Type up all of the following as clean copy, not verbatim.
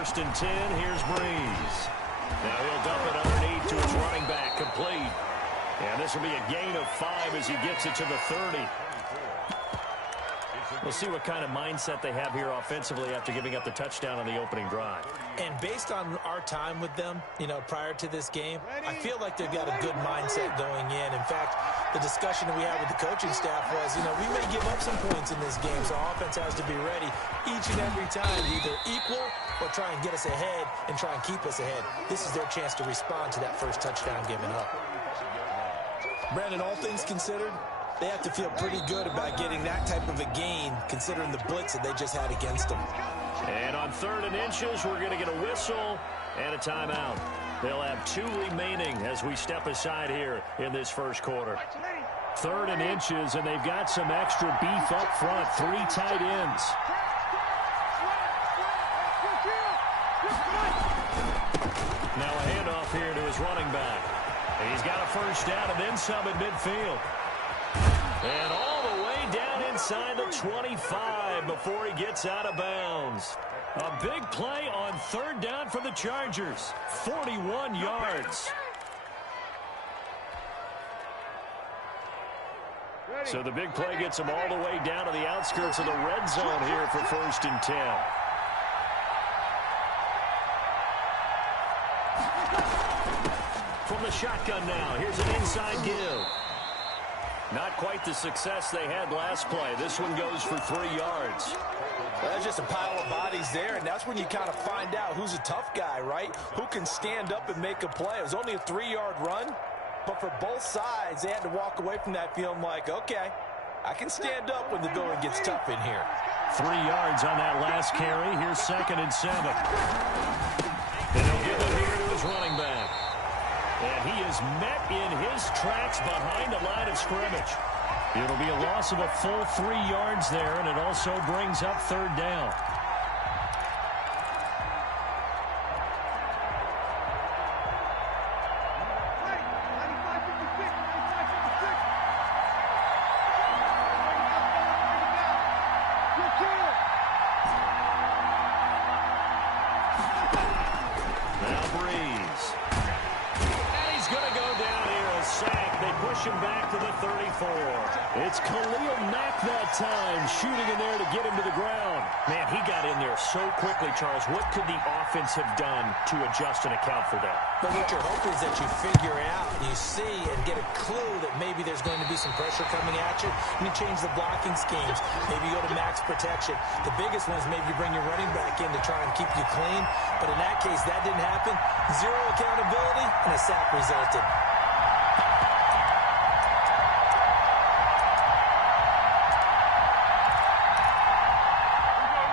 first and 10. Here's Breeze. Now he'll dump it underneath to his running back, complete. And this will be a gain of 5 as he gets it to the 30. We'll see what kind of mindset they have here offensively after giving up the touchdown on the opening drive. And based on our time with them, prior to this game, I feel like they've got a good mindset going in. In fact, the discussion that we had with the coaching staff was, we may give up some points in this game, so offense has to be ready each and every time, either equal or try and get us ahead and try and keep us ahead. This is their chance to respond to that first touchdown given up. Brandon, all things considered, they have to feel pretty good about getting that type of a gain, considering the blitz that they just had against them. And on 3rd and inches, we're going to get a whistle and a timeout. They'll have 2 remaining as we step aside here in this first quarter. 3rd and inches, and they've got some extra beef up front. 3 tight ends. Now a handoff here to his running back. And he's got a first down and then some at midfield. And all the way down inside the 25 before he gets out of bounds. A big play on 3rd down for the Chargers. 41 yards. So the big play gets them all the way down to the outskirts of the red zone here for 1st and 10. From the shotgun now, here's an inside give. Not quite the success they had last play. This one goes for 3 yards. Well, that's just a pile of bodies there, and that's when you kind of find out who's a tough guy, right? Who can stand up and make a play. It was only a 3-yard run, but for both sides, they had to walk away from that feeling like, okay, I can stand up when the going gets tough in here. 3 yards on that last carry. Here's 2nd and 7. And he'll give it here to his running back. And he is met in his tracks behind the line of scrimmage. It'll be a loss of a full 3 yards there, and it also brings up 3rd down. It's Khalil Mack that time, shooting in there to get him to the ground. Man, he got in there so quickly, Charles. What could the offense have done to adjust and account for that? But what you're hoping is that you figure out, you see, and get a clue that maybe there's going to be some pressure coming at you, and you change the blocking schemes. Maybe you go to max protection. The biggest one is maybe you bring your running back in to try and keep you clean. But in that case, that didn't happen. 0 accountability, and a sack resulted.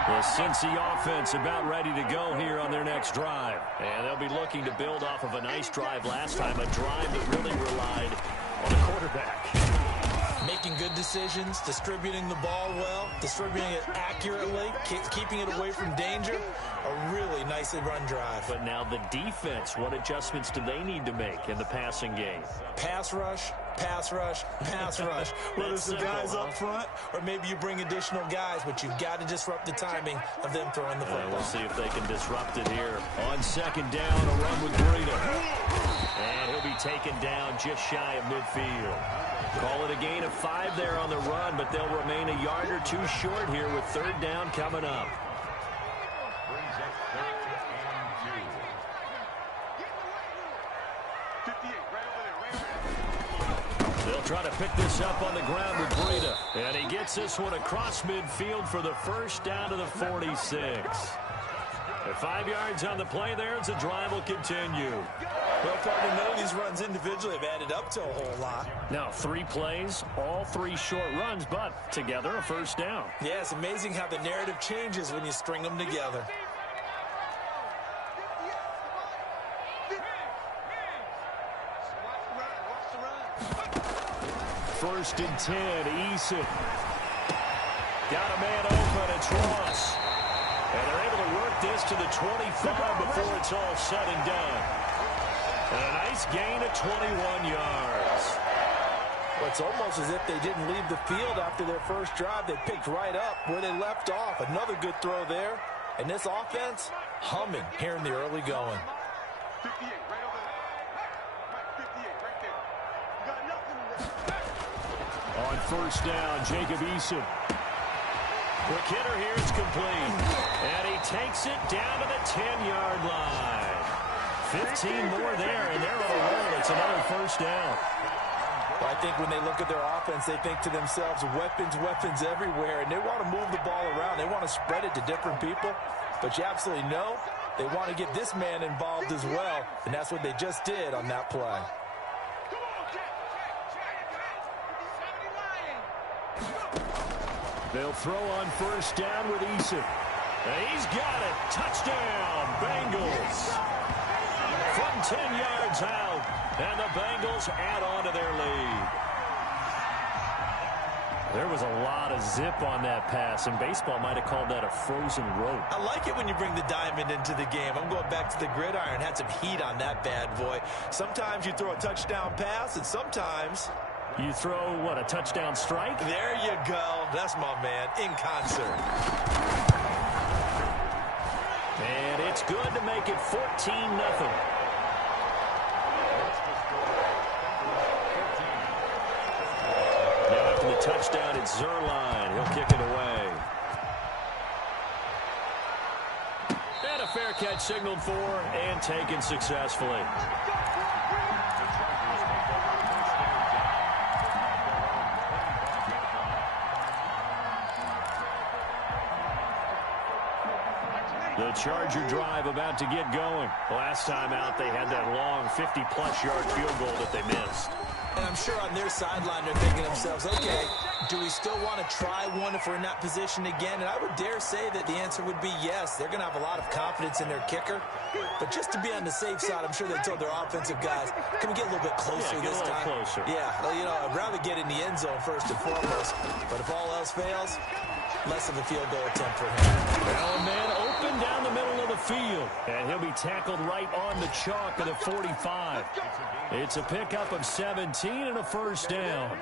The Cincy offense about ready to go here on their next drive. And they'll be looking to build off of a nice drive last time, a drive that really relied on the quarterback. Making good decisions, distributing the ball well, distributing it accurately, keeping it away from danger. A really nice run drive. But now the defense, what adjustments do they need to make in the passing game? Pass rush, pass rush, pass rush. Whether it's the guys up front or maybe you bring additional guys, but you've got to disrupt the timing of them throwing the football. We'll see if they can disrupt it here. On 2nd down, a run with Breida. And he'll be taken down just shy of midfield. Call it a gain of 5 there on the run, but they'll remain a yard or 2 short here with 3rd down coming up. They'll try to pick this up on the ground with Breida. And he gets this one across midfield for the first down to the 46. At 5 yards on the play there as the drive will continue. Well, partner, none of these runs individually have added up to a whole lot. Now, 3 plays, all 3 short runs, but together a first down. Yeah, it's amazing how the narrative changes when you string them together. First and 10, Eason. Got a man open, it's Ross. And they're able to work this to the 25 before it's all said and done. And a nice gain of 21 yards. Well, it's almost as if they didn't leave the field after their first drive. They picked right up where they left off. Another good throw there. And this offense, humming here in the early going. 58, right over there. Mike, 58, right there. You got nothing in there. On first down, Jacob Eason. Quick hitter here, it's complete. And he takes it down to the 10-yard line. 15 more there, and they're on a roll. It's another first down. Well, I think when they look at their offense, they think to themselves, weapons, weapons everywhere, and they want to move the ball around. They want to spread it to different people, but you absolutely know they want to get this man involved as well, and that's what they just did on that play. They'll throw on first down with Eason. And he's got it. Touchdown, Bengals. From 10 yards out, and the Bengals add on to their lead. There was a lot of zip on that pass, and baseball might have called that a frozen rope. I like it when you bring the diamond into the game. I'm going back to the gridiron. Had some heat on that bad boy. Sometimes you throw a touchdown pass, and sometimes you throw, what, a touchdown strike? There you go. That's my man, in concert. And it's good to make it 14-0. Now after the touchdown, it's Zerline. He'll kick it away. And a fair catch signaled for and taken successfully. The Charger drive about to get going. Last time out, they had that long 50-plus yard field goal that they missed. And I'm sure on their sideline they're thinking to themselves, okay, do we still want to try one if we're in that position again? And I would dare say that the answer would be yes. They're going to have a lot of confidence in their kicker. But just to be on the safe side, I'm sure they told their offensive guys, can we get a little bit closer this time? Closer. Yeah, well, you know, I'd rather get in the end zone first and foremost. But if all else fails, less of a field goal attempt for him. Well, a man open down the middle of the field. And he'll be tackled right on the chalk of the 45. It's a pickup of 17 and a first down.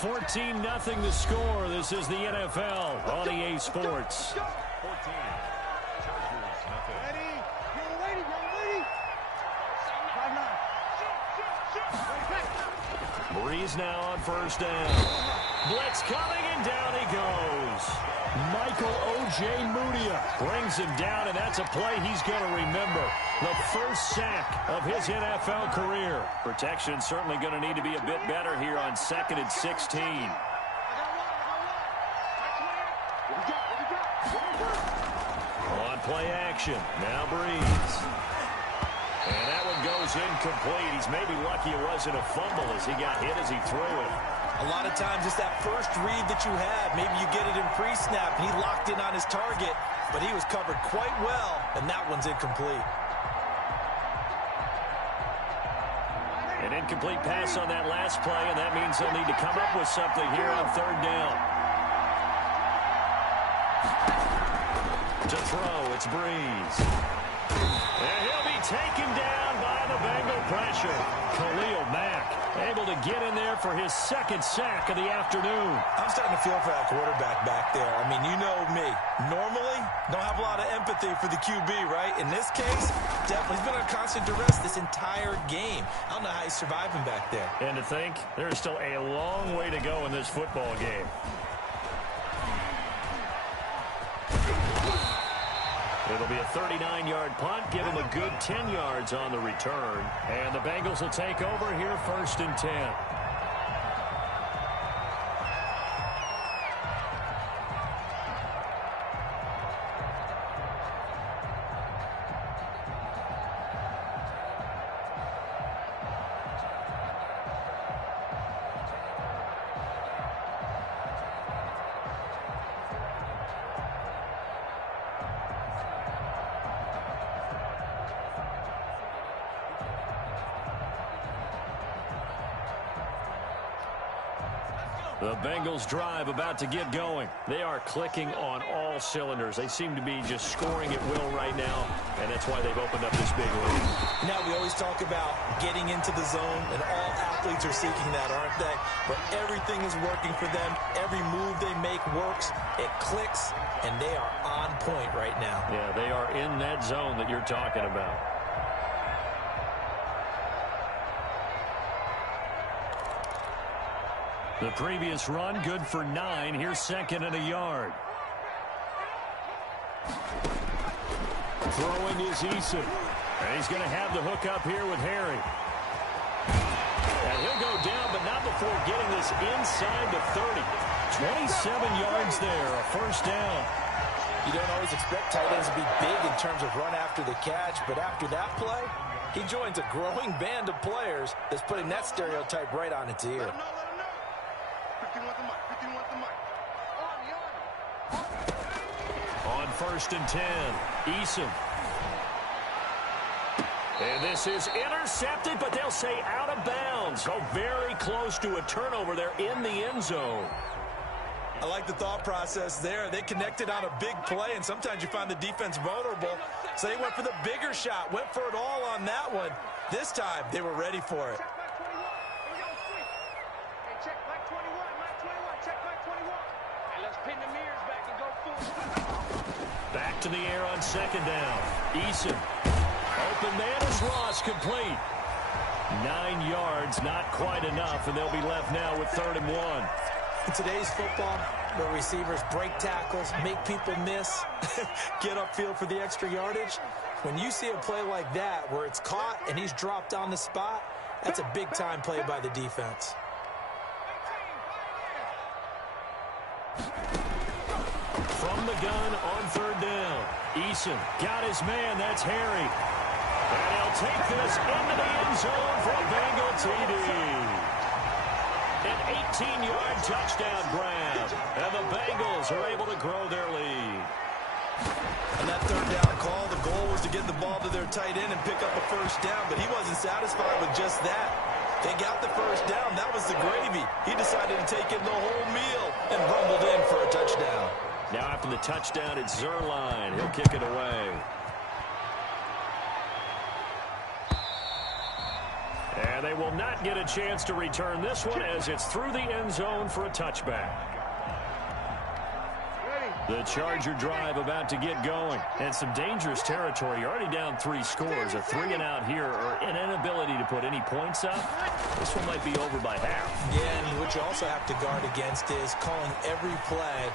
14-0 the score. This is the NFL on EA Sports. Breeze now on first down. Blitz coming, and down he goes. Michael O.J. Mudia brings him down, and that's a play he's going to remember. The first sack of his NFL career. Protection certainly going to need to be a bit better here on 2nd and 16. On play action, now Breeze. And that one goes incomplete. He's maybe lucky it wasn't a fumble as he got hit as he threw it. A lot of times it's that first read that you have. Maybe you get it in pre-snap. He locked in on his target, but he was covered quite well, and that one's incomplete. An incomplete pass on that last play, and that means they'll need to come up with something here on third down. To throw, it's Breeze. And he'll be taken down by the Bengal pressure. Khalil Mack able to get in there for his second sack of the afternoon. I'm starting to feel for that quarterback back there. I mean, you know me. Normally, don't have a lot of empathy for the QB, right? In this case, definitely he's been on constant duress this entire game. I don't know how he's surviving back there. And to think, there's still a long way to go in this football game. It'll be a 39-yard punt, give him a good 10 yards on the return. And the Bengals will take over here 1st and 10. The Bengals drive about to get going. They are clicking on all cylinders. They seem to be just scoring at will right now, and that's why they've opened up this big lead. Now, we always talk about getting into the zone, and all athletes are seeking that, aren't they? But everything is working for them. Every move they make works. It clicks, and they are on point right now. Yeah, they are in that zone that you're talking about. The previous run, good for 9. Here's second and a yard. Throwing is Eason. And he's going to have the hook up here with Harry. And he'll go down, but not before getting this inside the 30. 27 yards there, a first down. You don't always expect tight ends to be big in terms of run after the catch, but after that play, he joins a growing band of players that's putting that stereotype right on its ear. On first and 10, Eason. And this is intercepted, but they'll say out of bounds. So very close to a turnover there in the end zone. I like the thought process there. They connected on a big play, and sometimes you find the defense vulnerable. So they went for the bigger shot, went for it all on that one. This time, they were ready for it. Back to the air on second down. Eason. Open man is Ross, complete. 9 yards, not quite enough, and they'll be left now with 3rd and 1. In today's football, where receivers break tackles, make people miss, get upfield for the extra yardage, when you see a play like that where it's caught and he's dropped on the spot, that's a big-time play by the defense. From the gun on 3rd down. Eason got his man. That's Harry. And he'll take this into the end zone for a Bengal TD. An 18-yard touchdown grab. And the Bengals are able to grow their lead. On that 3rd down call, the goal was to get the ball to their tight end and pick up a first down, but he wasn't satisfied with just that. They got the first down. That was the gravy. He decided to take in the whole meal and rumbled in for a touchdown. Now after the touchdown, it's Zerline. He'll kick it away. And they will not get a chance to return this one as it's through the end zone for a touchback. The Charger drive about to get going. And some dangerous territory. You're already down 3 scores. A 3-and-out here or an inability to put any points up. This one might be over by half. Yeah, and what you also have to guard against is calling every play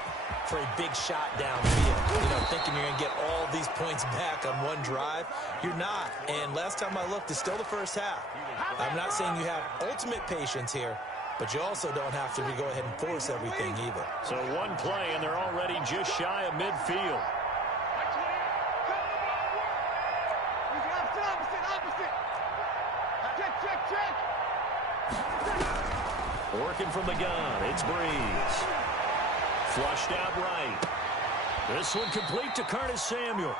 for a big shot downfield. You know, thinking you're going to get all these points back on one drive. You're not. And last time I looked, it's still the first half. I'm not saying you have ultimate patience here, but you also don't have to go ahead and force everything either. So one play, and they're already just shy of midfield. Working from the gun, it's Breeze. Flushed out right. This one complete to Curtis Samuel.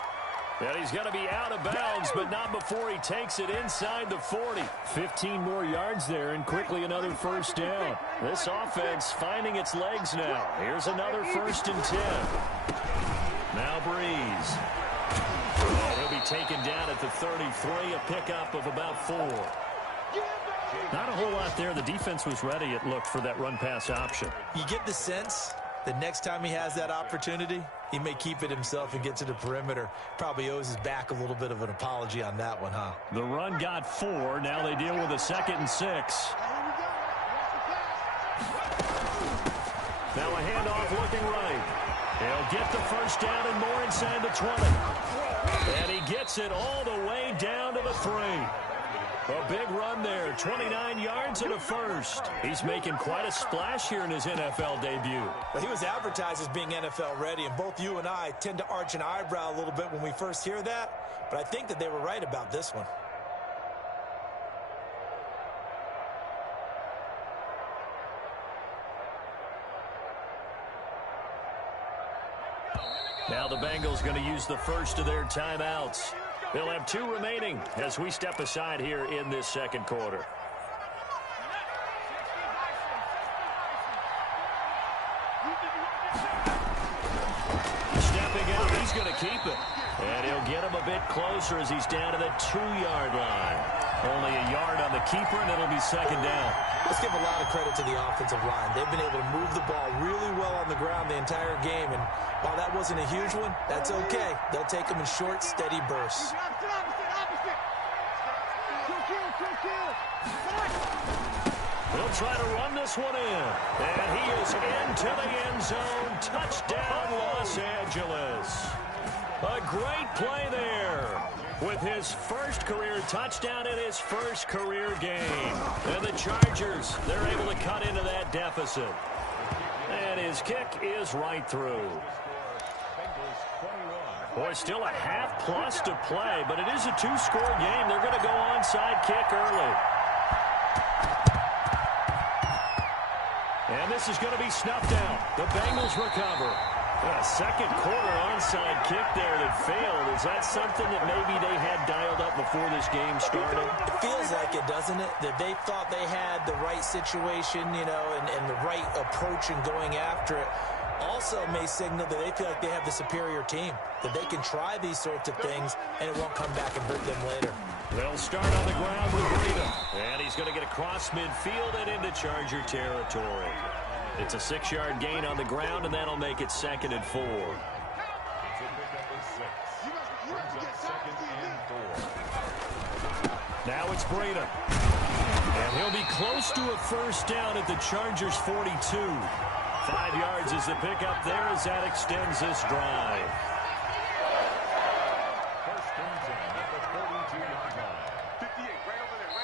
And he's going to be out of bounds, but not before he takes it inside the 40. 15 more yards there, and quickly another first down. This offense finding its legs now. Here's another 1st and 10. Now Breeze. And he'll be taken down at the 33, a pickup of about 4. Not a whole lot there. The defense was ready, it looked, for that run-pass option. You get the sense that next time he has that opportunity, he may keep it himself and get to the perimeter. Probably owes his back a little bit of an apology on that one, huh? The run got 4. Now they deal with a 2nd and 6. Now a handoff looking right. He'll get the first down and more inside the 20. And he gets it all the way down to the 3. A big run there, 29 yards and a first. He's making quite a splash here in his NFL debut. Well, he was advertised as being NFL ready, and both you and I tend to arch an eyebrow a little bit when we first hear that, but I think that they were right about this one. Now the Bengals going to use the first of their timeouts. They'll have 2 remaining as we step aside here in this second quarter. keep it. And he'll get him a bit closer as he's down to the 2-yard line. Only a yard on the keeper, and it'll be second down. Let's give a lot of credit to the offensive line. They've been able to move the ball really well on the ground the entire game, and while that wasn't a huge one, that's okay. They'll take them in short, steady bursts. He'll try to run this one in, and he is into the end zone. Touchdown, Los Angeles. A great play there with his first career touchdown in his first career game. And the Chargers, they're able to cut into that deficit. And his kick is right through. Boy, still a half-plus to play, but it is a 2-score game. They're going to go onside kick early. And this is going to be snuffed out. The Bengals recover. A second quarter onside kick there that failed. Is that something that maybe they had dialed up before this game started? It feels like it, doesn't it? That they thought they had the right situation, you know, and the right approach in going after it. Also may signal that they feel like they have the superior team, that they can try these sorts of things, and it won't come back and hurt them later. They'll start on the ground with Breida. And he's going to get across midfield and into Charger territory. It's a 6-yard gain on the ground, and that'll make it 2nd and 4. Now it's Breida. And he'll be close to a first down at the Chargers' 42. 5 yards is the pickup there as that extends this drive.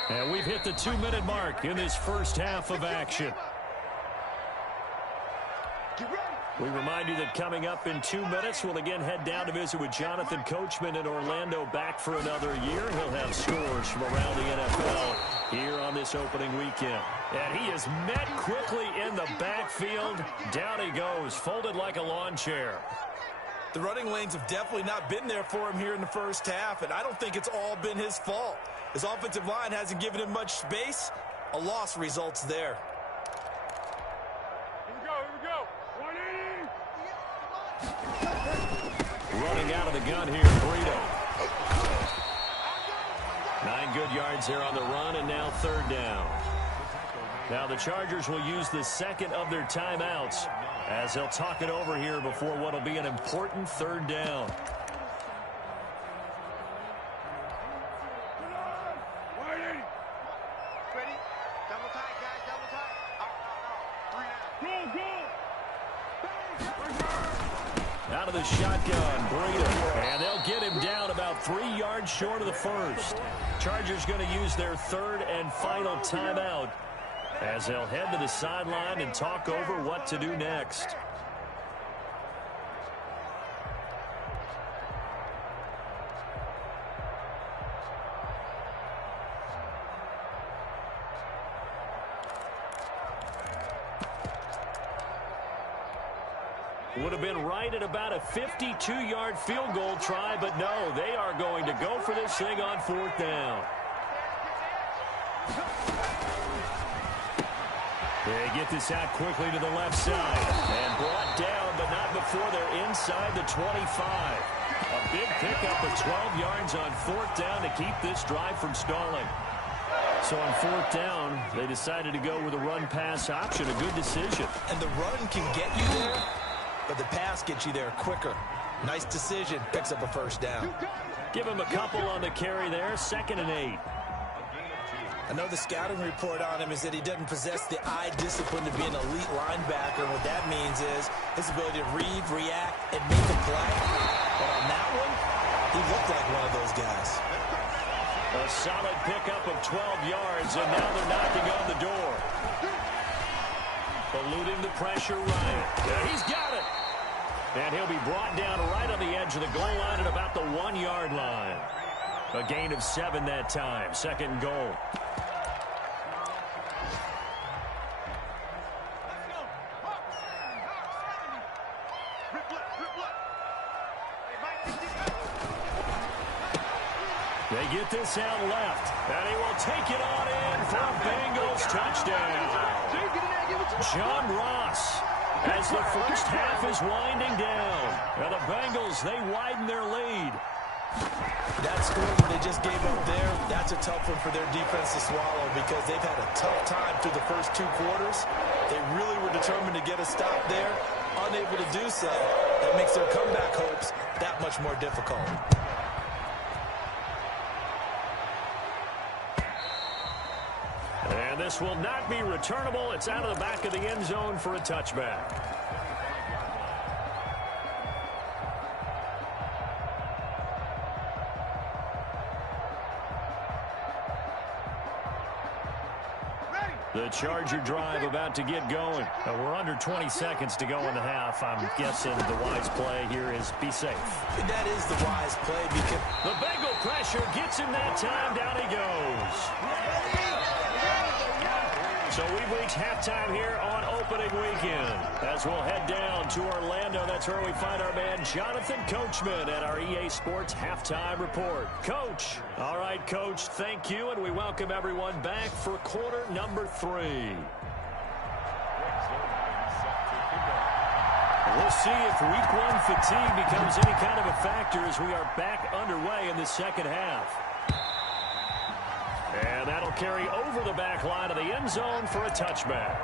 And we've hit the 2-minute mark in this first half of action. We remind you that coming up in 2 minutes, we'll again head down to visit with Jonathan Coachman in Orlando, back for another year. He'll have scores from around the NFL here on this opening weekend. And he is met quickly in the backfield. Down he goes, folded like a lawn chair. The running lanes have definitely not been there for him here in the first half, and I don't think it's all been his fault. His offensive line hasn't given him much space. A loss results there. Running out of the gun here, Breida. 9 good yards there on the run, and now 3rd down. Now the Chargers will use the second of their timeouts as they'll talk it over here before what will be an important 3rd down. Out of the shotgun, Breida, and they'll get him down about 3 yards short of the first. Chargers going to use their 3rd and final timeout as they'll head to the sideline and talk over what to do next. Would have been right at about a 52-yard field goal try, but no, they are going to go for this thing on 4th down. They get this out quickly to the left side and brought down, but not before they're inside the 25. A big pickup of 12 yards on 4th down to keep this drive from stalling. So on 4th down, they decided to go with a run-pass option, a good decision. And the run can get you there, but the pass gets you there quicker. Nice decision. Picks up a first down. Give him a couple on the carry there. 2nd and 8. I know the scouting report on him is that he doesn't possess the eye discipline to be an elite linebacker. And what that means is his ability to read, react, and make a play. But on that one, he looked like one of those guys. A solid pickup of 12 yards, and now they're knocking on the door. Eluding the pressure right. Yeah, he's got it. And he'll be brought down right on the edge of the goal line at about the 1-yard line. A gain of 7 that time. 2nd and goal. They get this out left, and he will take it on in for a Bengals touchdown. John Ross as the first half is winding down. And the Bengals, they widen their lead. That score they just gave up there, that's a tough one for their defense to swallow because they've had a tough time through the first 2 quarters. They really were determined to get a stop there, unable to do so. That makes their comeback hopes that much more difficult. And this will not be returnable. It's out of the back of the end zone for a touchback. The Charger drive about to get going. We're under 20 seconds to go in the half. I'm guessing the wise play here is be safe. That is the wise play because the Bengal pressure gets him that time. Down he goes. So we've reached halftime here on opening weekend. As we'll head down to Orlando, that's where we find our man Jonathan Coachman at our EA Sports Halftime Report. Coach. All right, Coach, thank you, and we welcome everyone back for quarter number 3. We'll see if week 1 fatigue becomes any kind of a factor as we are back underway in the second half. And that'll carry over the back line of the end zone for a touchback.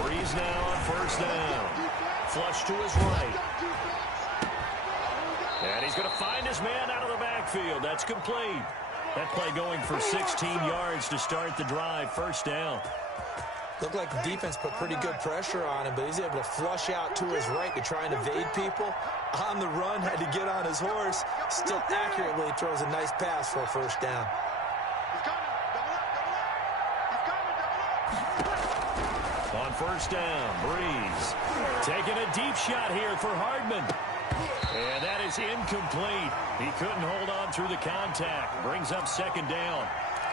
Breeze now on first down. Flush to his right. And he's going to find his man out of the backfield. That's complete. That play going for 16 yards to start the drive. First down. Looked like the defense put pretty good pressure on him, but he's able to flush out to his right to try and evade people. On the run, had to get on his horse. Still accurately throws a nice pass for a first down. On first down, Breeze taking a deep shot here for Hardman. And that is incomplete. He couldn't hold on through the contact. Brings up second down.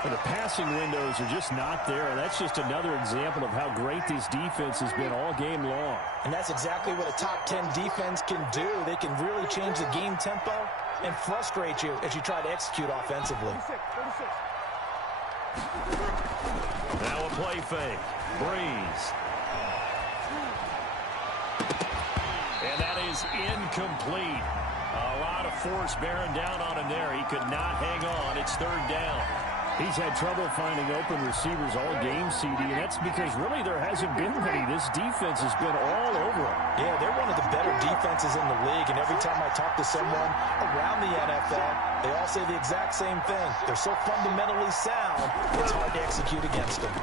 The passing windows are just not there. That's just another example of how great this defense has been all game long. And that's exactly what a top 10 defense can do. They can really change the game tempo and frustrate you as you try to execute offensively. Now a play fake. Breeze. And that is incomplete. A lot of force bearing down on him there. He could not hang on. It's third down. He's had trouble finding open receivers all game, CD, and that's because really there hasn't been many. This defense has been all over him. Yeah, they're one of the better defenses in the league, and every time I talk to someone around the NFL, they all say the exact same thing. They're so fundamentally sound, it's hard to execute against them.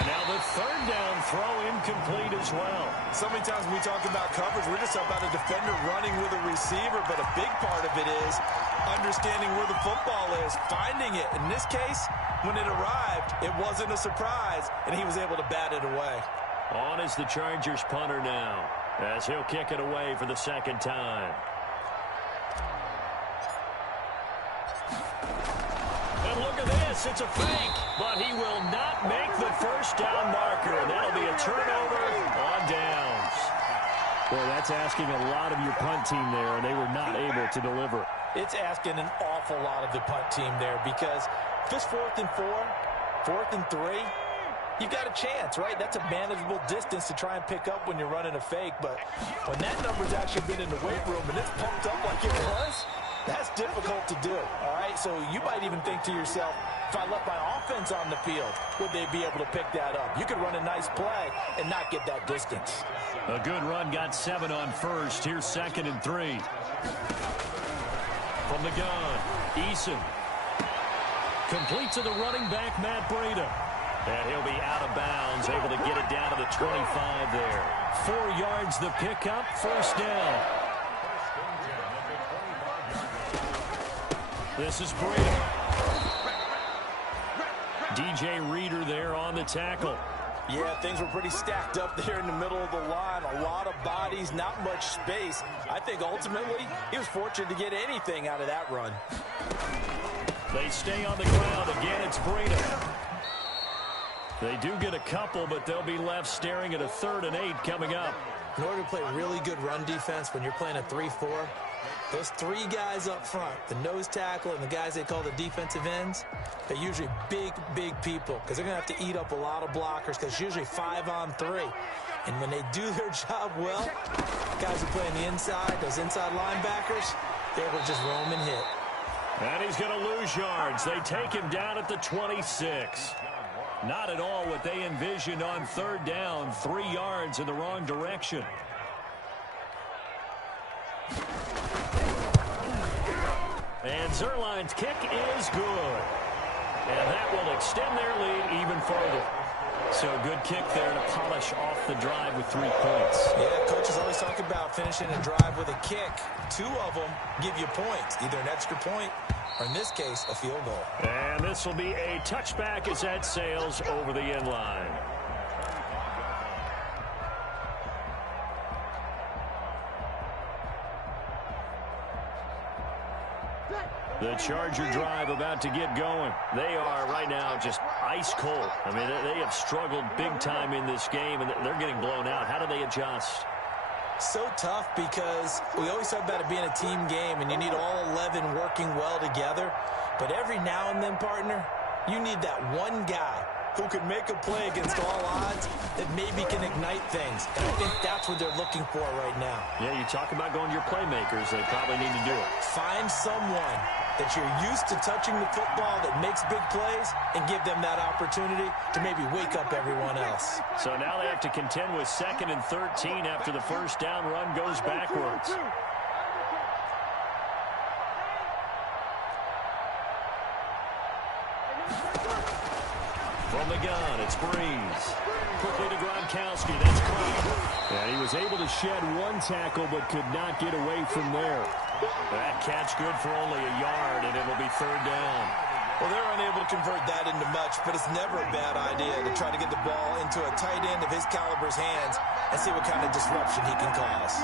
And now the third down throw incomplete as well. So many times when we talk about coverage, we're just talking about a defender running with a receiver, but a big part of it is understanding where the football is, finding it. In this case, when it arrived, it wasn't a surprise, and he was able to bat it away. On is the Chargers punter now, as he'll kick it away for the second time. And look at this, it's a fake, but he will not make the first down marker. That'll be a turnover on downs. Boy, that's asking a lot of your punt team there, and they were not able to deliver. It's asking an awful lot of the punt team there because if it's 4th and 4, 4th and 3, you've got a chance, right? That's a manageable distance to try and pick up when you're running a fake. But when that number's actually been in the weight room and it's pumped up like it was, that's difficult to do, all right? So you might even think to yourself, if I left my offense on the field, would they be able to pick that up? You could run a nice play and not get that distance. A good run got 7 on first. Here's 2nd and 3. From the gun, Eason. Complete to the running back, Matt Breida. And he'll be out of bounds, able to get it down to the 25 there. 4 yards the pickup, first down. This is Breida. DJ Reader there on the tackle. Yeah, things were pretty stacked up there in the middle of the line. A lot of bodies, not much space. I think ultimately he was fortunate to get anything out of that run. They stay on the ground. Again, it's Breida. They do get a couple, but they'll be left staring at a 3rd and 8 coming up. In order to play really good run defense when you're playing a 3-4, those 3 guys up front, the nose tackle and the guys they call the defensive ends, they're usually big, big people because they're going to have to eat up a lot of blockers because it's usually 5 on 3. And when they do their job well, guys who play on the inside, those inside linebackers, they're able to just roam and hit. And he's going to lose yards. They take him down at the 26. Not at all what they envisioned on 3rd down. 3 yards in the wrong direction. And Zerline's kick is good. And that will extend their lead even further. So good kick there to polish off the drive with 3 points. Yeah, coaches always talk about finishing a drive with a kick. 2 of them give you points, either an extra point or, in this case, a field goal. And this will be a touchback as that sails over the end line. The Charger drive about to get going. They are right now just ice cold. I mean, they have struggled big time in this game, and they're getting blown out. How do they adjust? So tough because we always talk about it being a team game, and you need all 11 working well together. But every now and then, partner, you need that one guy who can make a play against all odds that maybe can ignite things. And I think that's what they're looking for right now. Yeah, you talk about going to your playmakers. They probably need to do it. Find someone that you're used to touching the football that makes big plays and give them that opportunity to maybe wake up everyone else. So now they have to contend with 2nd and 13 after the first down run goes backwards. From the gun, it's Breeze. Quickly to Gronkowski. That's caught. And he was able to shed 1 tackle but could not get away from there. That catch good for only a yard, and it'll be 3rd down. Well, they're unable to convert that into much, but it's never a bad idea to try to get the ball into a tight end of his caliber's hands and see what kind of disruption he can cause.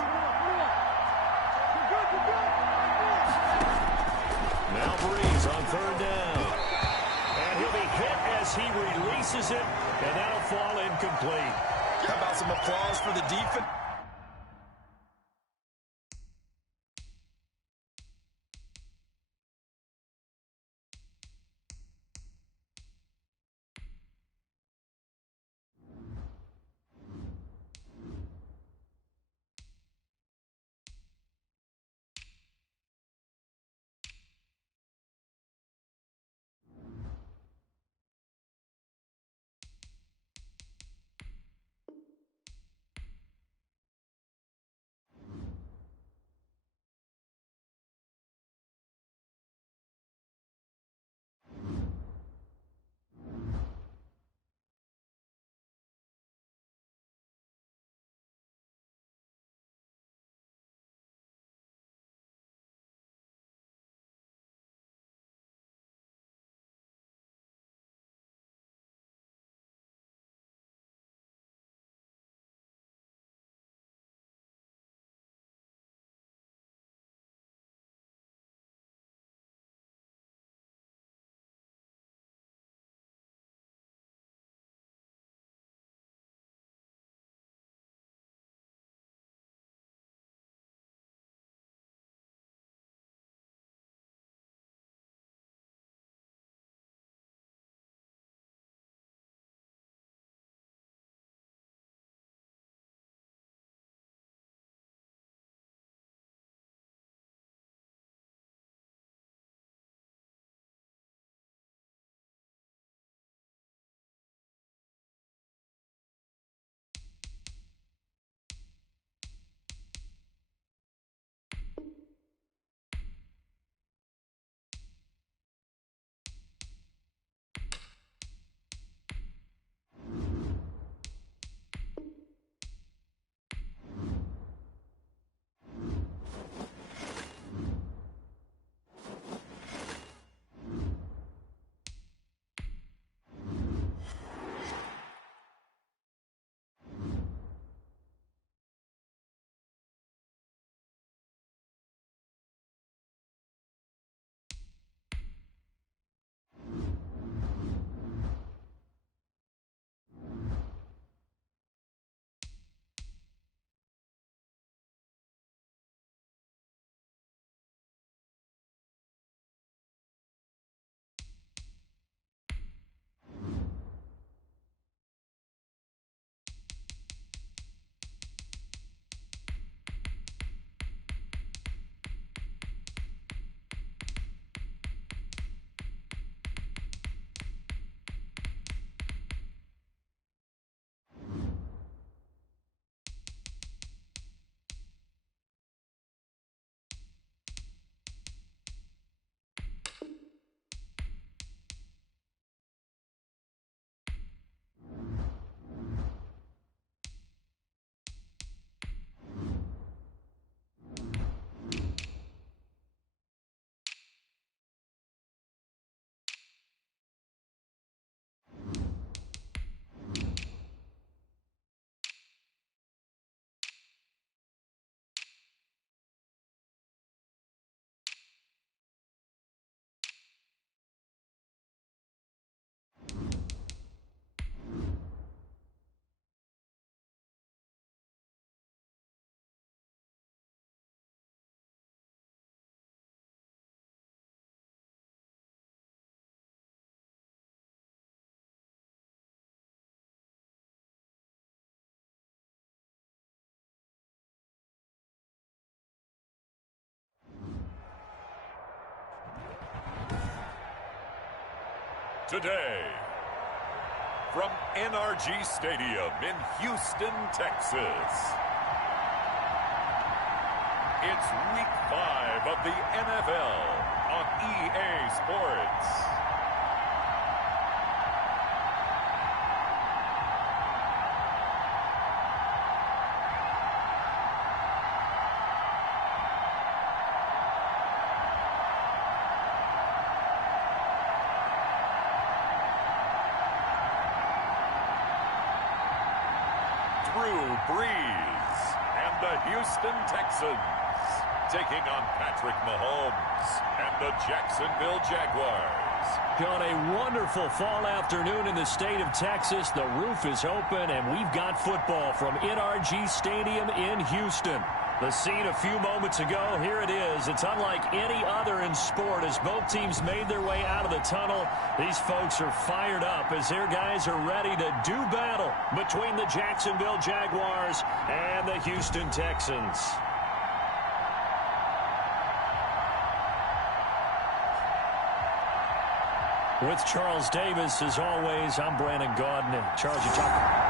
Now Breeze on 3rd down. And he'll be hit as he releases it, and that'll fall incomplete. How about some applause for the defense? today. From NRG Stadium in Houston, Texas. It's Week 5 of the NFL on EA Sports. Drew Brees and the Houston Texans taking on Patrick Mahomes and the Jacksonville Jaguars. On a wonderful fall afternoon in the state of Texas, the roof is open and we've got football from NRG Stadium in Houston. The scene a few moments ago, here it is. It's unlike any other in sport as both teams made their way out of the tunnel. These folks are fired up as their guys are ready to do battle between the Jacksonville Jaguars and the Houston Texans. With Charles Davis, as always, I'm Brandon Gaudin. Charles, you talk.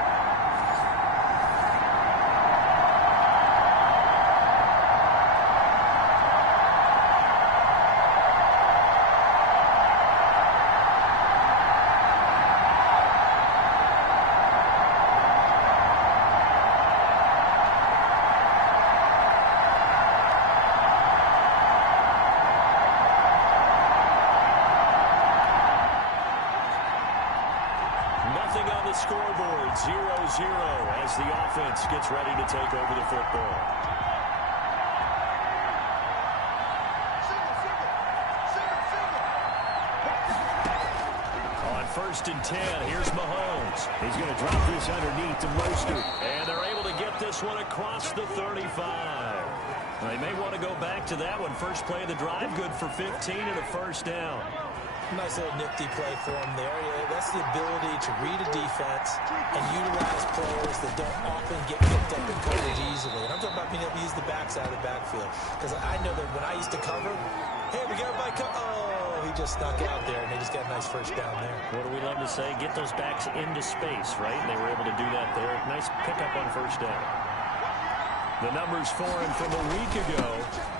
Scoreboard 0-0 as the offense gets ready to take over the football. On 1st and 10, here's Mahomes. He's going to drop this underneath to Mostert. And they're able to get this one across the 35. They may want to go back to that one. First play of the drive, good for 15 and a first down. Nice little nifty play for him there. That's the ability to read a defense and utilize players that don't often get picked up in coverage easily. And I'm talking about being able to use the backside of the backfield. Because I know that when I used to cover, hey, we got everybody oh, he just snuck out there, and they just got a nice first down there. What do we love to say? Get those backs into space, right? And they were able to do that there. Nice pickup on first down. The numbers for him from a week ago.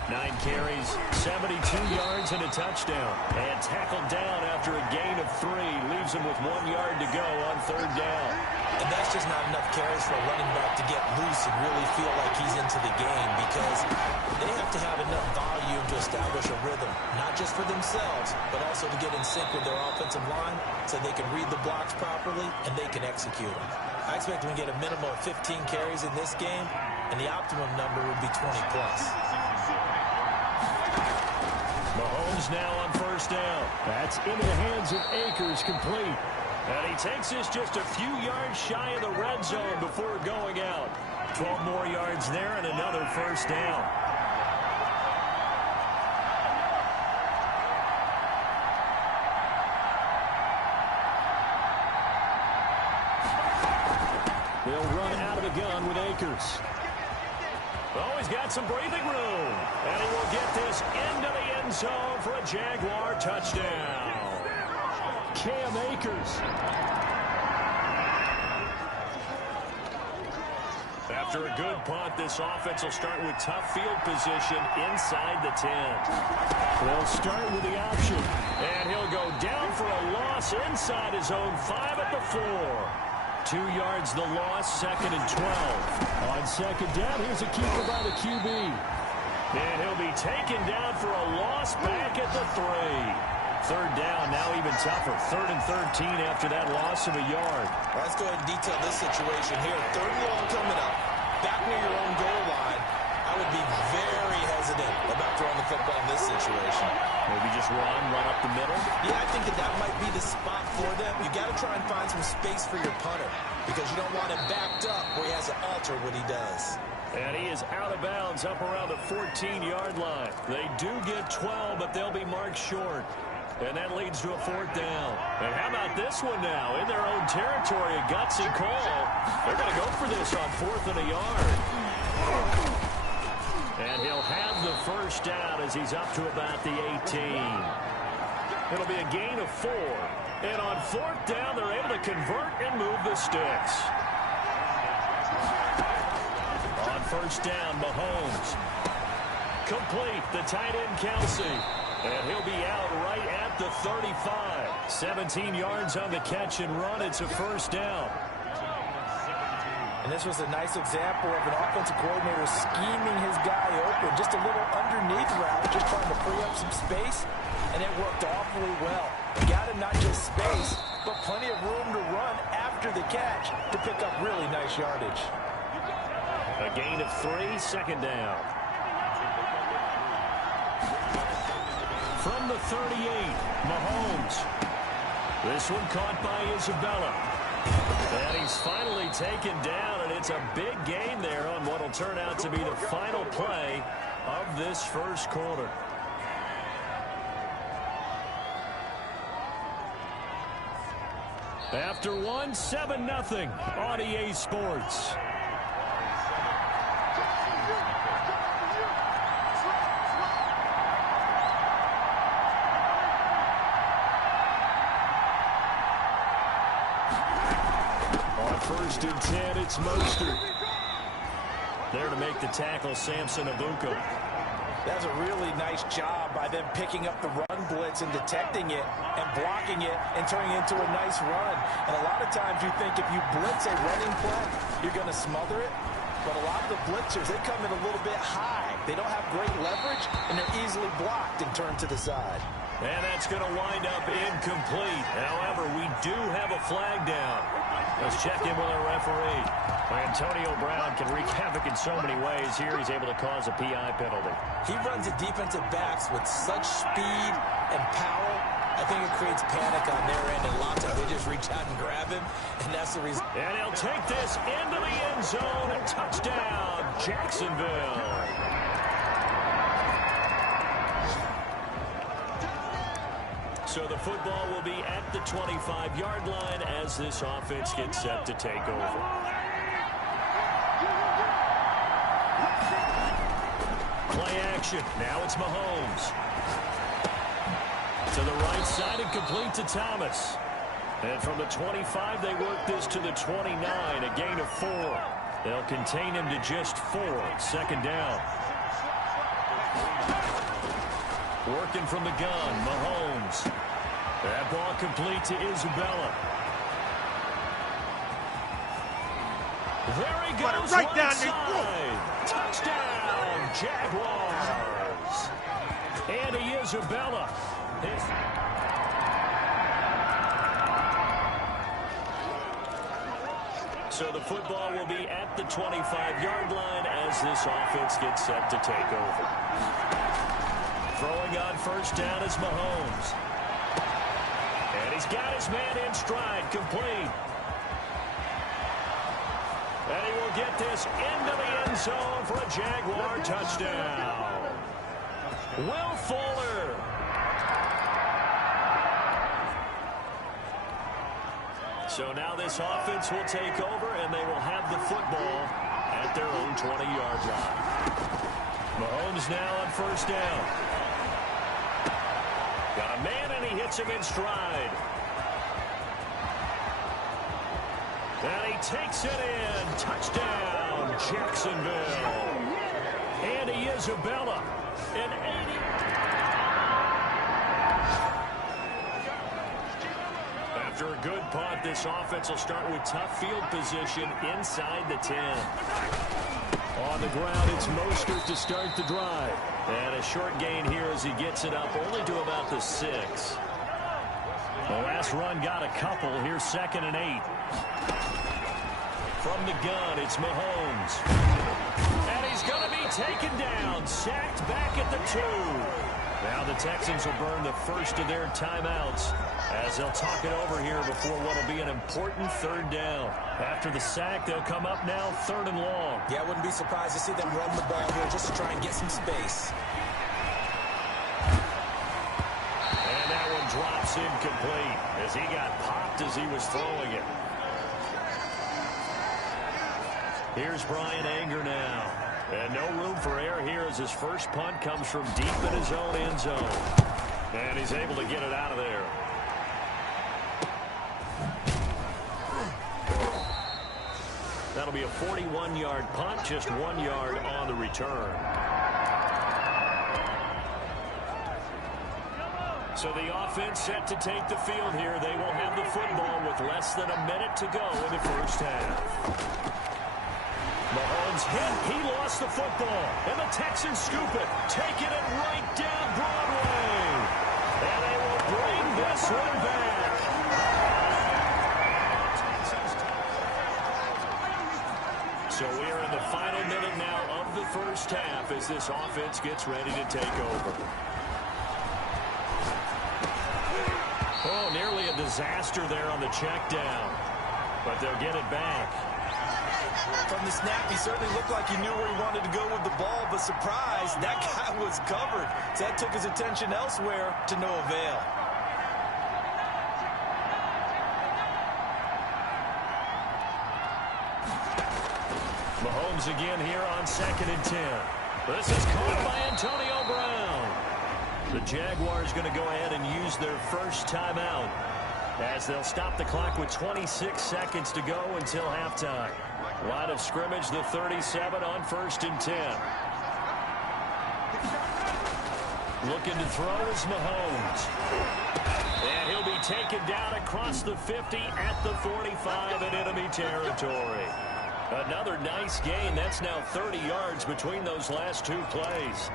9 carries, 72 yards, and a touchdown. And tackled down after a gain of 3. Leaves him with 1 yard to go on 3rd down. And that's just not enough carries for a running back to get loose and really feel like he's into the game, because they have to have enough volume to establish a rhythm, not just for themselves, but also to get in sync with their offensive line so they can read the blocks properly and they can execute them. I expect them to get a minimum of 15 carries in this game, and the optimum number would be 20 plus. Mahomes now on 1st down. That's into the hands of Akers, complete. And he takes this just a few yards shy of the red zone before going out. 12 more yards there and another 1st down. They'll run out of the gun with Akers. Oh, he's got some breathing room. And he will get this into the end zone for a Jaguar touchdown. Cam Akers. After a good punt, this offense will start with tough field position inside the 10. They'll start with the option. And he'll go down for a loss inside his own 5 at the 4. 2 yards the loss, 2nd and 12. On 2nd down, here's a keeper by the QB. And he'll be taken down for a loss back at the 3. 3rd down, now even tougher. 3rd and 13 after that loss of a yard. Let's go ahead and detail this situation here. 3rd and long coming up, back near your own goal line. I would be very hesitant about throwing the football in this situation. Maybe just run up the middle? Yeah, I think that might be the spot for them. You got to try and find some space for your punter, because you don't want him backed up where he has to alter what he does. And he is out of bounds up around the 14-yard line. They do get 12, but they'll be marked short. And that leads to a 4th down. And how about this one now? In their own territory, a gutsy call. They're going to go for this on 4th and a yard. And he'll have the 1st down as he's up to about the 18. It'll be a gain of 4. And on fourth down, they're able to convert and move the sticks. On first down, Mahomes. Complete, the tight end, Kelsey. And he'll be out right at the 35. 17 yards on the catch and run. It's a first down. And this was a nice example of an offensive coordinator scheming his guy open. Just a little underneath route, just trying to free up some space. And it worked awfully well. Got him not just space, but plenty of room to run after the catch to pick up really nice yardage. A gain of 3, second down. From the 38, Mahomes. This one caught by Isabella. And he's finally taken down, and it's a big gain there on what will turn out to be the final play of this first quarter. After one, 7-0 on EA Sports. First and 10, it's Mostert. There to make the tackle, Samson Abuka. That's a really nice job by them picking up the run blitz and detecting it and blocking it and turning it into a nice run. And a lot of times you think if you blitz a running play, you're going to smother it. But a lot of the blitzers, they come in a little bit high. They don't have great leverage, and they're easily blocked and turned to the side. And that's going to wind up incomplete. However, we do have a flag down. Let's check in with our referee. Antonio Brown can wreak havoc in so many ways. Here he's able to cause a PI penalty. He runs the defensive backs with such speed and power. I think it creates panic on their end, and lots of they just reach out and grab him, and that's the reason. And he'll take this into the end zone. A touchdown, Jacksonville. So the football will be at the 25-yard line as this offense gets set to take over. Play action. Now it's Mahomes. To the right side and complete to Thomas. And from the 25, they work this to the 29, a gain of 4. They'll contain him to just 4. Second down. Working from the gun, Mahomes. That ball complete to Isabella. There he goes, right down side. Touchdown, Jaguars. Andy Isabella. So the football will be at the 25-yard line as this offense gets set to take over. Throwing on first down is Mahomes. And he's got his man in stride, complete. And he will get this into the end zone for a Jaguar touchdown. Will Fuller. So now this offense will take over, and they will have the football at their own 20-yard line. Mahomes now on first down. Got a man, and he hits him in stride. And he takes it in. Touchdown, Jacksonville. Andy Isabella. An 80. After a good punt, this offense will start with tough field position inside the 10. On the ground, it's Mostert to start the drive. And a short gain here as he gets it up only to about the 6. The last run got a couple. Here's 2nd and 8. From the gun, it's Mahomes. And he's going to be taken down. Sacked back at the 2. Now the Texans will burn the first of their timeouts as they'll talk it over here before what will be an important third down. After the sack, they'll come up now 3rd and long. Yeah, I wouldn't be surprised to see them run the ball here just to try and get some space. And that one drops incomplete as he got popped as he was throwing it. Here's Brian Anger now. And no room for error here as his first punt comes from deep in his own end zone. And he's able to get it out of there. That'll be a 41-yard punt, just 1 yard on the return. So the offense set to take the field here. They will have the football with less than a minute to go in the first half. Mahomes hit. He lost the football. And the Texans scoop it, taking it right down Broadway. And they will bring this one back. So we are in the final minute now of the first half as this offense gets ready to take over. Oh, nearly a disaster there on the check down. But they'll get it back. From the snap, he certainly looked like he knew where he wanted to go with the ball, but surprise, that guy was covered. So that took his attention elsewhere to no avail. Mahomes again here on 2nd and 10. This is caught by Antonio Brown. The Jaguars going to go ahead and use their first timeout as they'll stop the clock with 26 seconds to go until halftime. Line of scrimmage, the 37 on 1st and 10. Looking to throw is Mahomes. And he'll be taken down across the 50 at the 45 in enemy territory. Another nice gain. That's now 30 yards between those last two plays.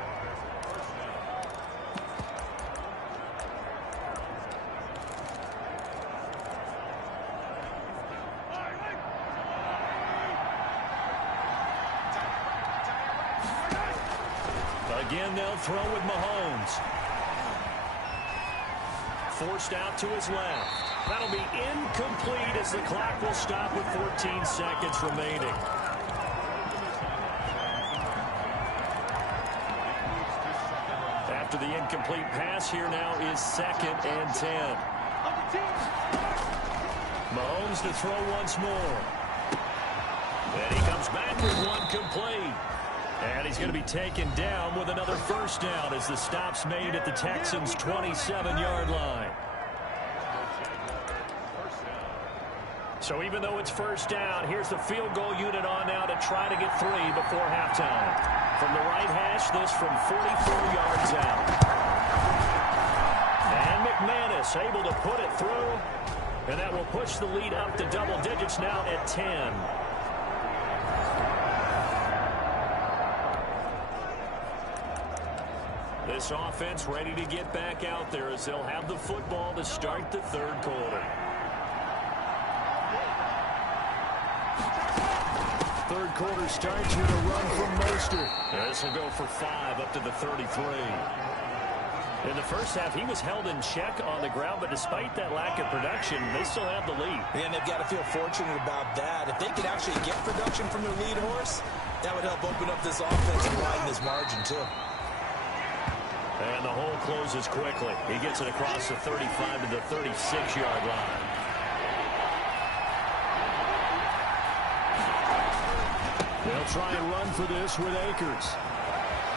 Again, they'll throw with Mahomes. Forced out to his left. That'll be incomplete as the clock will stop with 14 seconds remaining. After the incomplete pass, here now is 2nd and 10. Mahomes to throw once more. And he comes back with one complete. And he's going to be taken down with another first down as the stop's made at the Texans' 27-yard line. So even though it's first down, here's the field goal unit on now to try to get 3 before halftime. From the right hash, this from 44 yards out. And McManus able to put it through. And that will push the lead up to double digits now at 10. This offense ready to get back out there as they'll have the football to start the third quarter. Third quarter starts here to run from Mostert. This will go for 5 up to the 33. In the first half, he was held in check on the ground, but despite that lack of production, they still have the lead. And they've got to feel fortunate about that. If they can actually get production from their lead horse, that would help open up this offense and widen this margin, too. And the hole closes quickly. He gets it across the 35 to the 36-yard line. They'll try and run for this with Akers.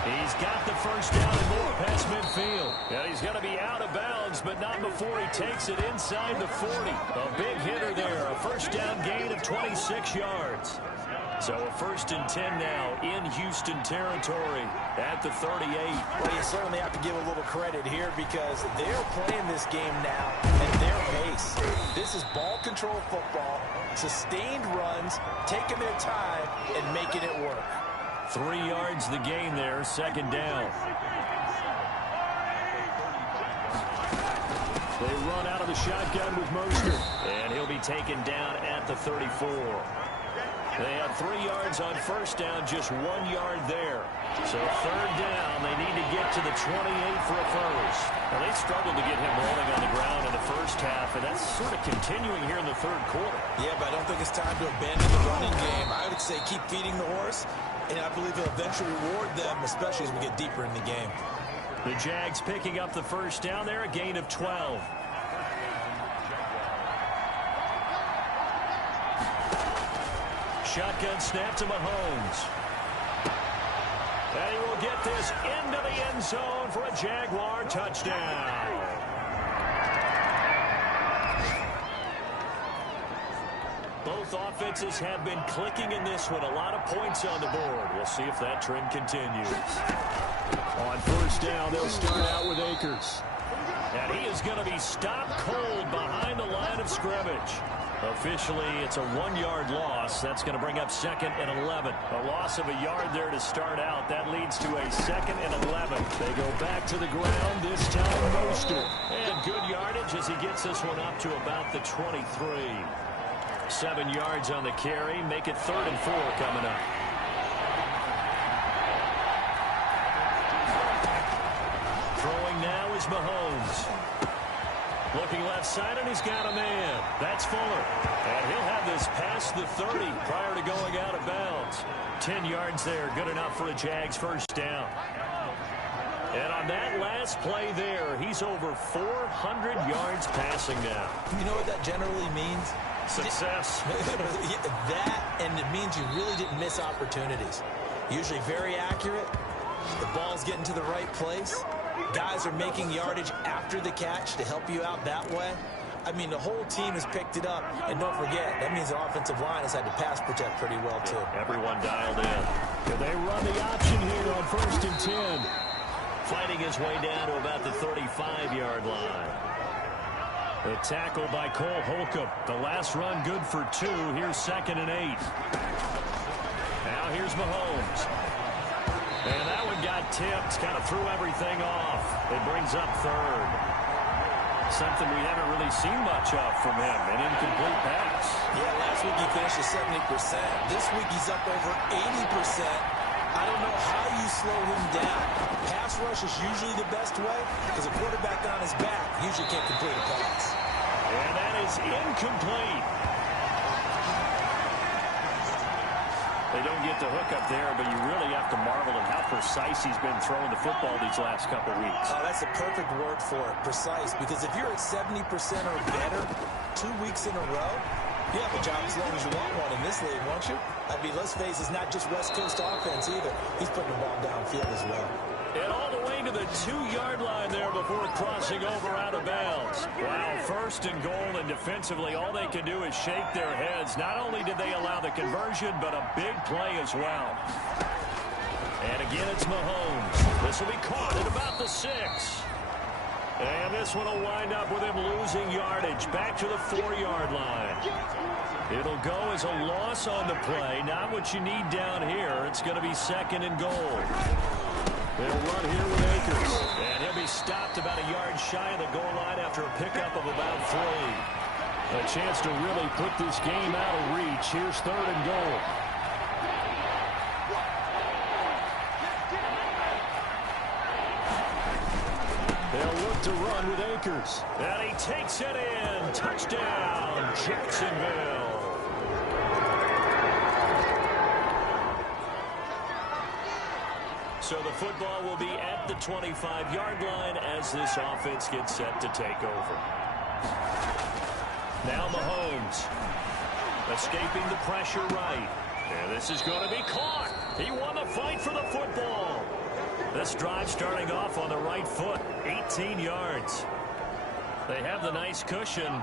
He's got the first down and more past midfield. And he's going to be out of bounds, but not before he takes it inside the 40. A big hitter there. A first down gain of 26 yards. So a 1st and 10 now in Houston territory at the 38. Well, you certainly have to give a little credit here because they're playing this game now at their pace. This is ball control football, sustained runs, taking their time and making it work. 3 yards the gain there, 2nd down. They run out of the shotgun with Mostert. And he'll be taken down at the 34. They have 3 yards on first down, just 1 yard there. So 3rd down, they need to get to the 28 for a first. Now, they struggled to get him rolling on the ground in the first half, and that's sort of continuing here in the 3rd quarter. Yeah, but I don't think it's time to abandon the running game. I would say keep feeding the horse, and I believe he'll eventually reward them, especially as we get deeper in the game. The Jags picking up the first down there, a gain of 12. Shotgun snap to Mahomes. And he will get this into the end zone for a Jaguar touchdown. Both offenses have been clicking in this one. A lot of points on the board. We'll see if that trend continues. On first down, they'll start out with Akers. And he is going to be stopped cold behind the line of scrimmage. Officially, it's a 1-yard loss. That's going to bring up 2nd and 11. A loss of a yard there to start out. That leads to a 2nd and 11. They go back to the ground, this time Mostert. And good yardage as he gets this one up to about the 23. 7 yards on the carry. Make it 3rd and 4 coming up. Throwing now is Mahomes. Looking left side, and he's got a man. That's Fuller. And he'll have this past the 30 prior to going out of bounds. 10 yards there, good enough for a Jags first down. And on that last play there, he's over 400 yards passing now. You know what that generally means? Success. That, and it means you really didn't miss opportunities. Usually very accurate. The ball's getting to the right place. Guys are making yardage after the catch to help you out that way. I mean, the whole team has picked it up. And don't forget, that means the offensive line has had to pass protect pretty well, too. Everyone dialed in. And they run the option here on 1st and 10. Fighting his way down to about the 35-yard line. The tackle by Cole Holcomb. The last run good for 2. Here's 2nd and 8. Now here's Mahomes. And that one got tipped, kind of threw everything off. It brings up 3rd. Something we haven't really seen much of from him, an incomplete pass. Yeah, last week he finished at 70%. This week he's up over 80%. I don't know how you slow him down. Pass rush is usually the best way because a quarterback on his back usually can't complete a pass. And that is incomplete. They don't get the hook up there, but you really have to marvel at how precise he's been throwing the football these last couple weeks. Oh, that's a perfect word for it, precise, because if you're at 70% or better 2 weeks in a row, you have a job as long as you want one in this league, won't you? I mean, let's face it, it's not just West Coast offense either. He's putting the ball downfield as well. And all the way to the 2-yard line there before crossing over out of bounds. Wow, 1st and goal, and defensively all they can do is shake their heads. Not only did they allow the conversion, but a big play as well. And again, it's Mahomes. This will be caught at about the 6. And this one will wind up with him losing yardage back to the 4-yard line. It'll go as a loss on the play. Not what you need down here. It's going to be 2nd and goal. They'll run here with Akers. And he'll be stopped about a yard shy of the goal line after a pickup of about 3. A chance to really put this game out of reach. Here's 3rd and goal. They'll look to run with Akers. And he takes it in. Touchdown, Jacksonville. So the football will be at the 25-yard line as this offense gets set to take over. Now Mahomes escaping the pressure right. And this is going to be caught. He won the fight for the football. This drive starting off on the right foot, 18 yards. They have the nice cushion.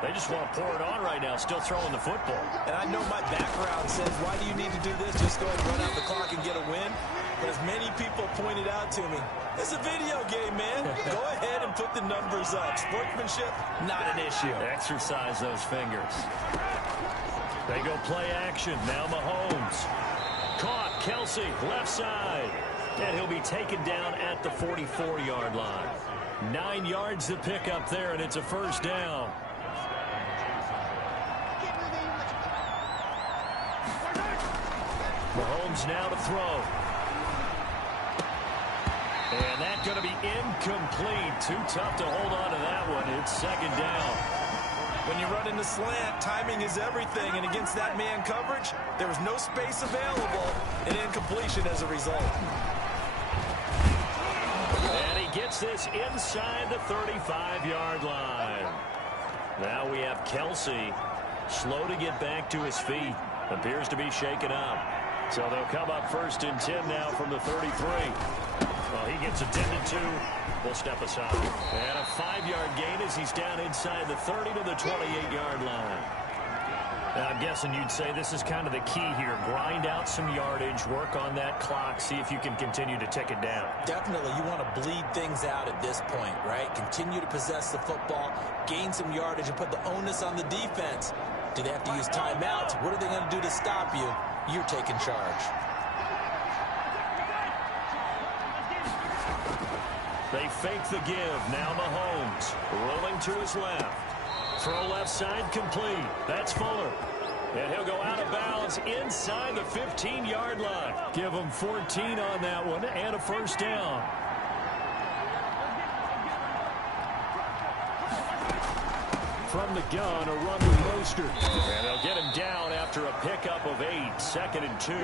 They just want to pour it on right now, still throwing the football. And I know my background says, why do you need to do this? Just go ahead and run out the clock and get a win. But as many people pointed out to me, it's a video game, man. Go ahead and put the numbers up. Sportsmanship, not an issue. Exercise those fingers. They go play action. Now Mahomes. Caught. Kelsey, left side. And he'll be taken down at the 44-yard line. 9 yards to pick up there, and it's a first down. Mahomes now to throw. And that's going to be incomplete. Too tough to hold on to that one. It's 2nd down. When you run in the slant, timing is everything. And against that man coverage, there was no space available, and incompletion as a result. And he gets this inside the 35-yard line. Now we have Kelsey slow to get back to his feet. Appears to be shaken up. So they'll come up 1st and 10 now from the 33. Well, he gets attended to. We'll step aside. And a 5-yard gain as he's down inside the 30 to the 28-yard line. I'm guessing you'd say this is kind of the key here. Grind out some yardage, work on that clock, see if you can continue to tick it down. Definitely, you want to bleed things out at this point, right? Continue to possess the football, gain some yardage, and put the onus on the defense. Do they have to use timeouts? What are they going to do to stop you? You're taking charge. They fake the give. Now Mahomes rolling to his left. Throw left side complete. That's Fuller. And he'll go out of bounds inside the 15-yard line. Give him 14 on that one and a first down. From the gun, a run with Mostert. And they'll get him down after a pickup of 8. 2nd and 2.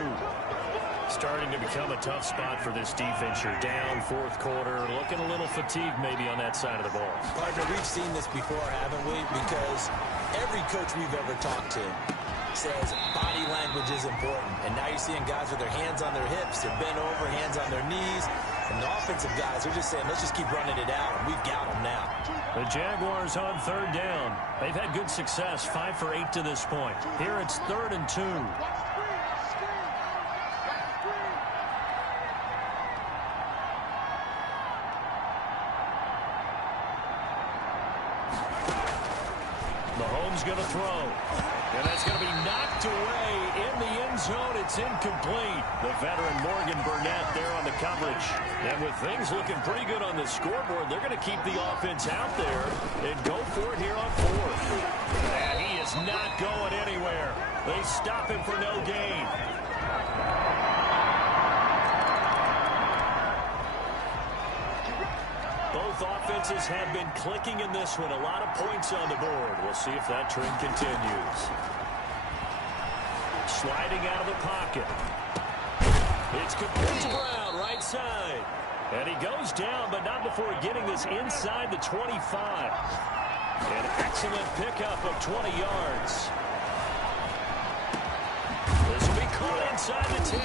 Starting to become a tough spot for this defense. You're down, fourth quarter, looking a little fatigued maybe on that side of the ball. Partner, we've seen this before, haven't we? Because every coach we've ever talked to says body language is important. And now you're seeing guys with their hands on their hips, they're bent over, hands on their knees. And the offensive guys are just saying, let's just keep running it out. And we've got them now. The Jaguars on 3rd down. They've had good success, 5 for 8 to this point. Here it's 3rd and 2. Mahomes going to throw. And that's going to be knocked away in the end zone. It's incomplete. The veteran Morgan Burnett there on the coverage. And with things looking pretty good on the scoreboard, they're going to keep the offense out there and go for it here on 4th. And he is not going anywhere. They stop him for no gain. Both offenses have been clicking in this one. A lot of points on the board. We'll see if that trend continues. Sliding out of the pocket. It's complete to Brown, right side. And he goes down, but not before getting this inside the 25. An excellent pickup of 20 yards. This will be caught inside the 10.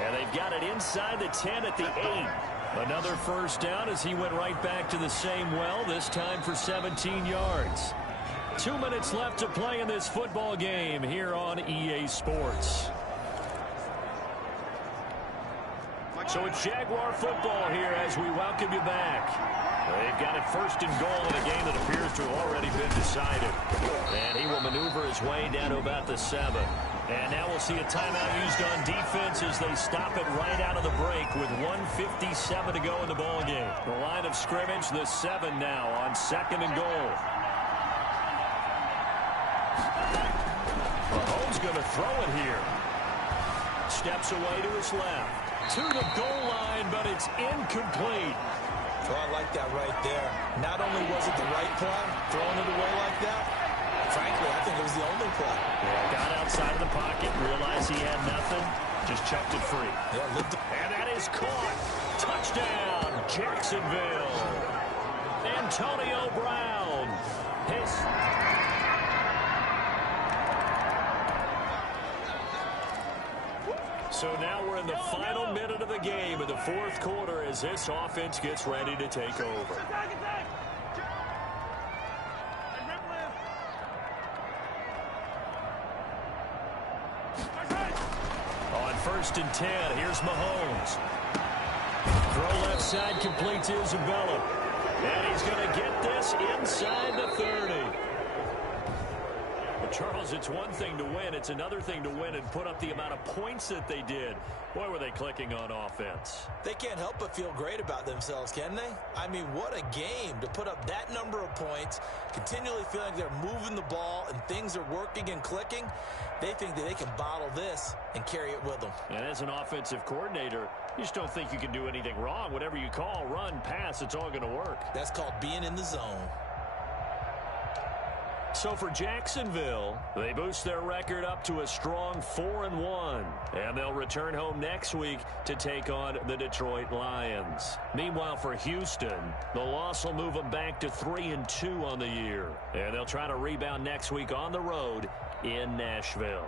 And they've got it inside the 10 at the 8. Another first down as he went right back to the same well, this time for 17 yards. 2 minutes left to play in this football game here on EA Sports. So it's Jaguar football here as we welcome you back. They've got it 1st and goal in a game that appears to have already been decided. And he will maneuver his way down to about the 7. And now we'll see a timeout used on defense as they stop it right out of the break with 1:57 to go in the ball game. The line of scrimmage, the 7 now on 2nd and goal. Mahomes going to throw it here. Steps away to his left. To the goal line, but it's incomplete. Oh, I like that right there. Not only was it the right play, throwing it away like that, frankly, I think it was the only play. Yeah, got outside of the pocket, realized he had nothing, just chucked it free. Yeah, and that is caught. Touchdown, Jacksonville. Antonio Brown. So now we're in the final minute of the game in the 4th quarter as this offense gets ready to take over. On 1st and 10, here's Mahomes. Throw left side, complete to Isabella. And he's going to get this inside the 30. Well, Charles, it's one thing to win. It's another thing to win and put up the amount of points that they did. Boy, were they clicking on offense. They can't help but feel great about themselves, can they? I mean, what a game to put up that number of points, continually feeling like they're moving the ball and things are working and clicking. They think that they can bottle this and carry it with them. And as an offensive coordinator, you just don't think you can do anything wrong. Whatever you call, run, pass, it's all going to work. That's called being in the zone. So for Jacksonville, they boost their record up to a strong 4-1. And they'll return home next week to take on the Detroit Lions. Meanwhile, for Houston, the loss will move them back to 3-2 on the year. And they'll try to rebound next week on the road in Nashville.